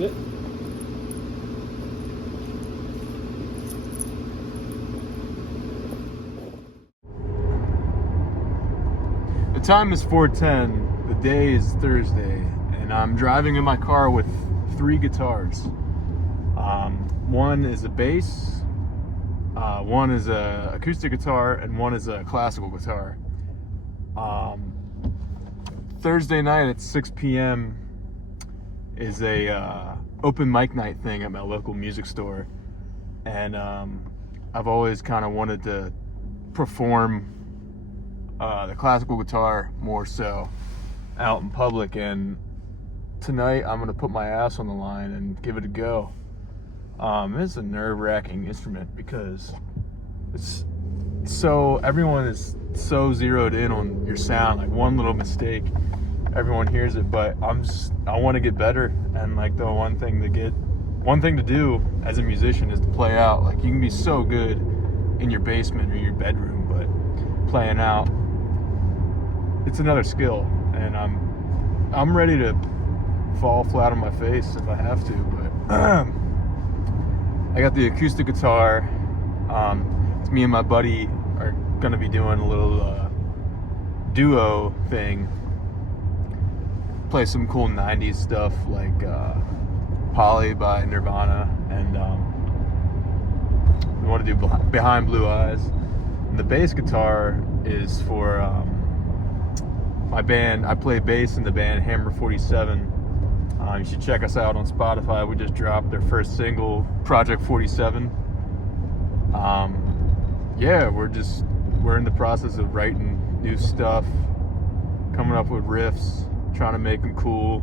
Sit. The time is 4:10. The day is Thursday, and I'm driving in my car with 3 guitars. One is a bass, one is a acoustic guitar, and one is a classical guitar. Thursday night at 6 p.m. is a open mic night thing at my local music store, and I've always kind of wanted to perform the classical guitar more so out in public, and tonight I'm gonna put my ass on the line and give it a go. It's a nerve-wracking instrument because everyone is so zeroed in on your sound. Like one little mistake, everyone hears it. But I want to get better, and like the one thing to do as a musician is to play out. Like you can be so good in your basement or your bedroom, but playing out, it's another skill, and I'm ready to fall flat on my face if I have to. But I got the acoustic guitar. It's me and my buddy are gonna be doing a little duo thing. Play some cool 90s stuff like Polly by Nirvana, and we want to do Behind Blue Eyes. And the bass guitar is for my band. I play bass in the band Hammer 47. You should check us out on Spotify. We just dropped their first single, Project 47. Yeah, we're in the process of writing new stuff, coming up with riffs, trying to make them cool.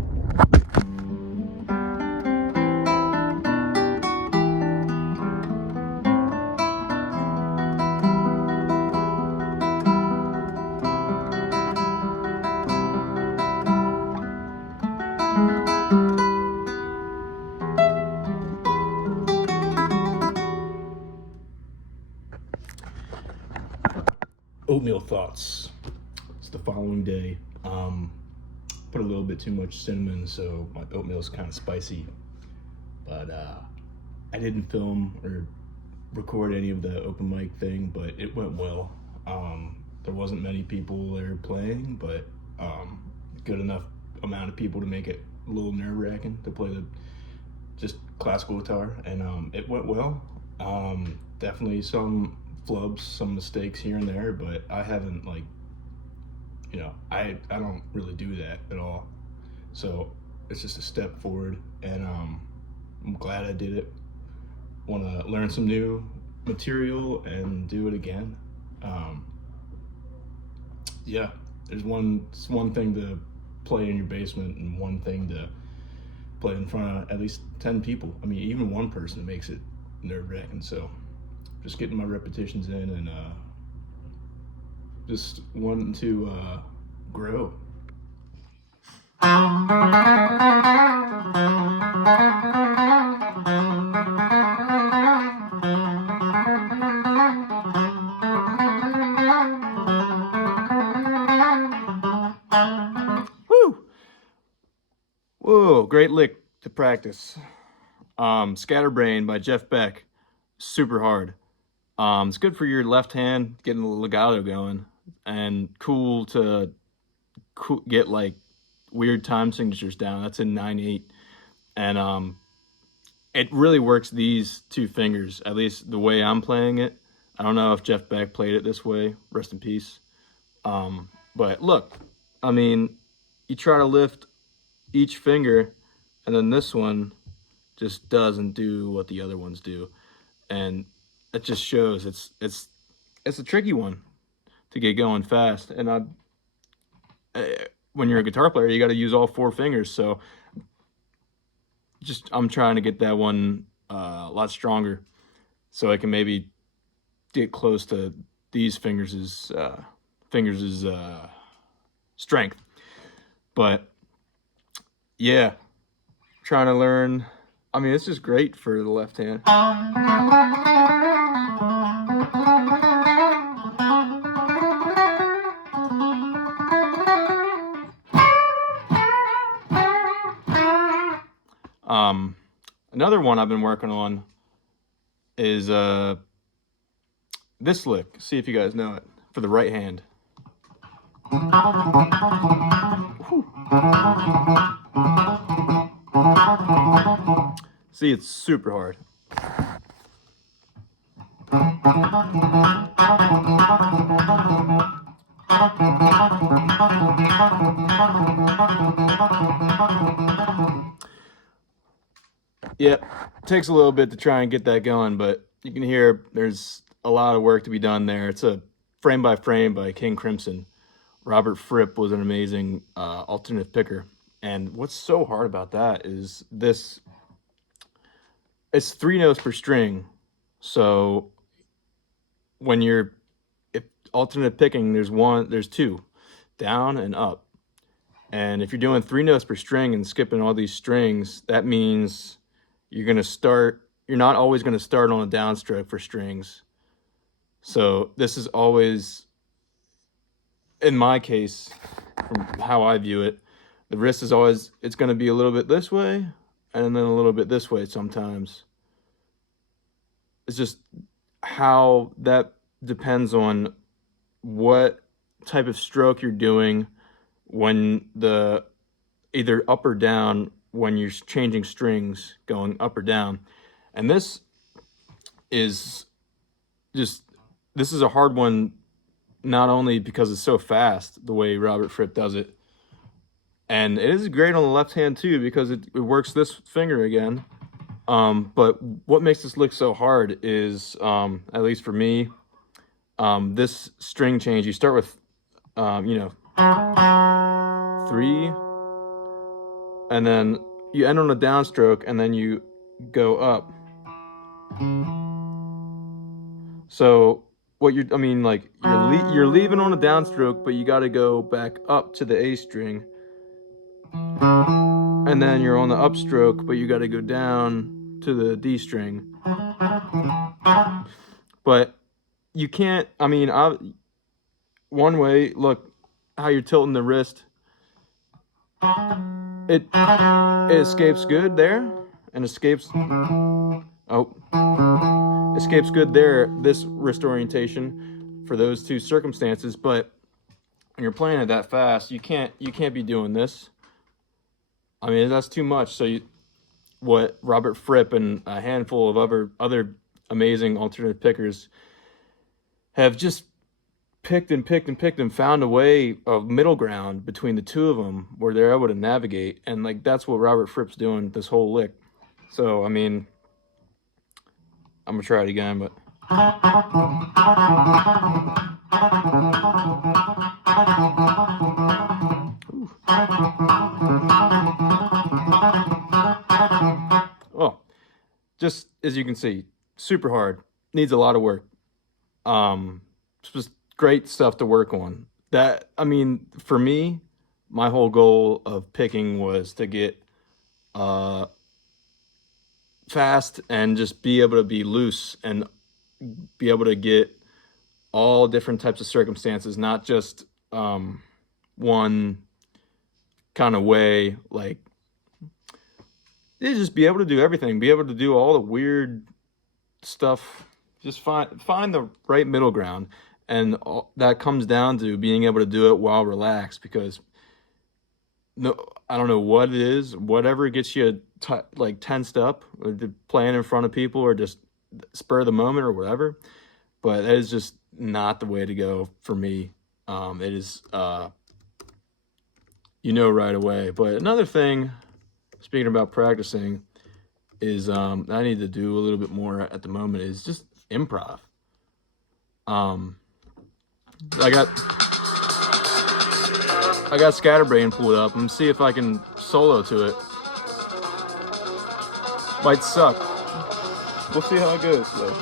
Oatmeal thoughts. It's the following day. Put a little bit too much cinnamon, so my oatmeal's kind of spicy. But I didn't film or record any of the open mic thing, but it went well. There wasn't many people there playing, but good enough amount of people to make it a little nerve-wracking to play the just classical guitar, and it went well. Definitely some flubs, some mistakes here and there, but I haven't I don't really do that at all. So it's just a step forward, and I'm glad I did it. Want to learn some new material and do it again. Yeah, it's one thing to play in your basement and one thing to play in front of at least 10 people. I mean, even one person makes it nerve-wracking. So just getting my repetitions in, and just wanting to grow. Woo! Whoa, great lick to practice. Scatterbrain by Jeff Beck. Super hard. It's good for your left hand, getting the legato going, and cool to get like weird time signatures down. That's in 9/8, and it really works these 2 fingers, at least the way I'm playing it. I don't know if Jeff Beck played it this way. Rest in peace. But look, I mean, you try to lift each finger, and then this one just doesn't do what the other ones do, and it just shows. It's a tricky one to get going fast, and when you're a guitar player, you got to use all 4 fingers. So I'm trying to get that one a lot stronger, so I can maybe get close to these fingers' strength. But yeah, trying to learn. I mean, it's just great for the left hand. Another one I've been working on is this lick. See if you guys know it for the right hand. See, it's super hard. Yep, takes a little bit to try and get that going, but you can hear there's a lot of work to be done there. It's a frame by frame by King Crimson. Robert Fripp was an amazing alternative picker. And what's so hard about that is this, it's 3 notes per string. So when you're alternate picking, there's 2, down and up. And if you're doing 3 notes per string and skipping all these strings, that means you're not always gonna start on a downstroke for strings. So this is always, in my case, from how I view it, the wrist is always, it's gonna be a little bit this way and then a little bit this way sometimes. It's just how that depends on what type of stroke you're doing when either up or down when you're changing strings, going up or down. And this is a hard one, not only because it's so fast the way Robert Fripp does it, and it is great on the left hand too because it works this finger again. But what makes this lick so hard is, at least for me, this string change, you start with, 3, and then you end on a downstroke, and then you go up. So what you're leaving on a downstroke, but you got to go back up to the A string, and then you're on the upstroke, but you got to go down to the D string. But you can't, one way, look how you're tilting the wrist. It escapes good there, and escapes good there, this wrist orientation for those 2 circumstances. But when you're playing it that fast, you can't be doing this. That's too much. So what Robert Fripp and a handful of other amazing alternative pickers have just picked and found a way of middle ground between the 2 of them where they're able to navigate. And like, that's what Robert Fripp's doing this whole lick. So, I'm gonna try it again, but. Oh, just as you can see, super hard, needs a lot of work. Just great stuff to work on. That, for me, my whole goal of picking was to get fast and just be able to be loose and be able to get all different types of circumstances, not just one kind of way. Like, you just be able to do everything, be able to do all the weird stuff. Just find the right middle ground. And that comes down to being able to do it while relaxed, because I don't know what it is, whatever gets you like tensed up, or playing in front of people, or just spur of the moment or whatever. But that is just not the way to go for me. It is, right away. But another thing, speaking about practicing, is I need to do a little bit more at the moment is just improv. I got Scatterbrain pulled up. I'm gonna see if I can solo to it. Might suck. We'll see how it goes though.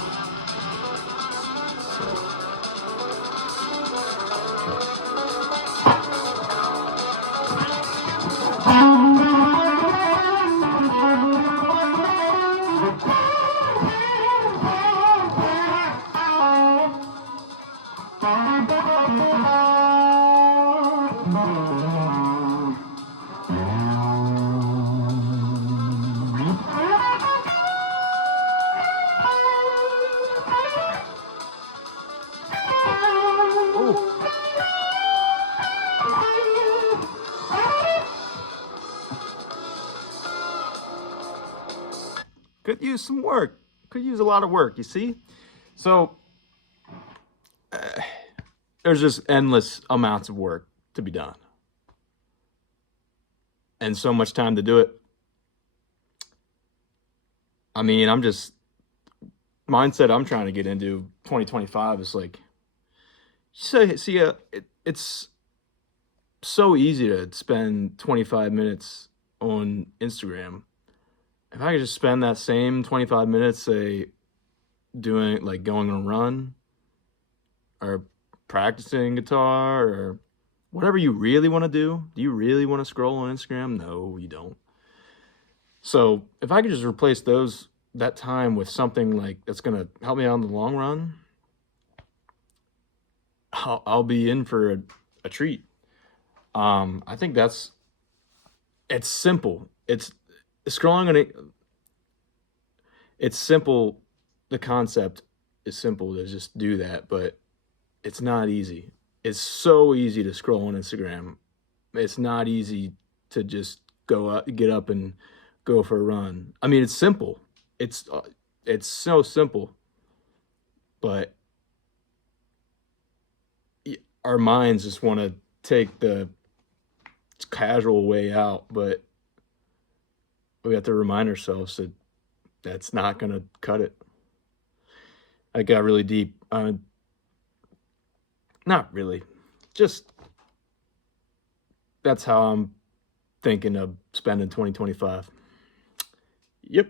Could use some work. Could use a lot of work, you see? So there's just endless amounts of work to be done. And so much time to do it. I mean, mindset I'm trying to get into 2025 is like, it's so easy to spend 25 minutes on Instagram. If I could just spend that same 25 minutes, say, doing like going on a run or practicing guitar or whatever you really want to do. Do you really want to scroll on Instagram? No, you don't. So if I could just replace that time with something like that's going to help me out in the long run, I'll be in for a treat. I think it's simple. It's scrolling on it. It's simple. The concept is simple to just do that, but it's not easy. It's so easy to scroll on Instagram. It's not easy to just get up and go for a run. I mean, it's simple. It's so simple, but our minds just want to take the casual way out, but we have to remind ourselves that that's not going to cut it. I got really deep. Not really. Just that's how I'm thinking of spending 2025. Yep.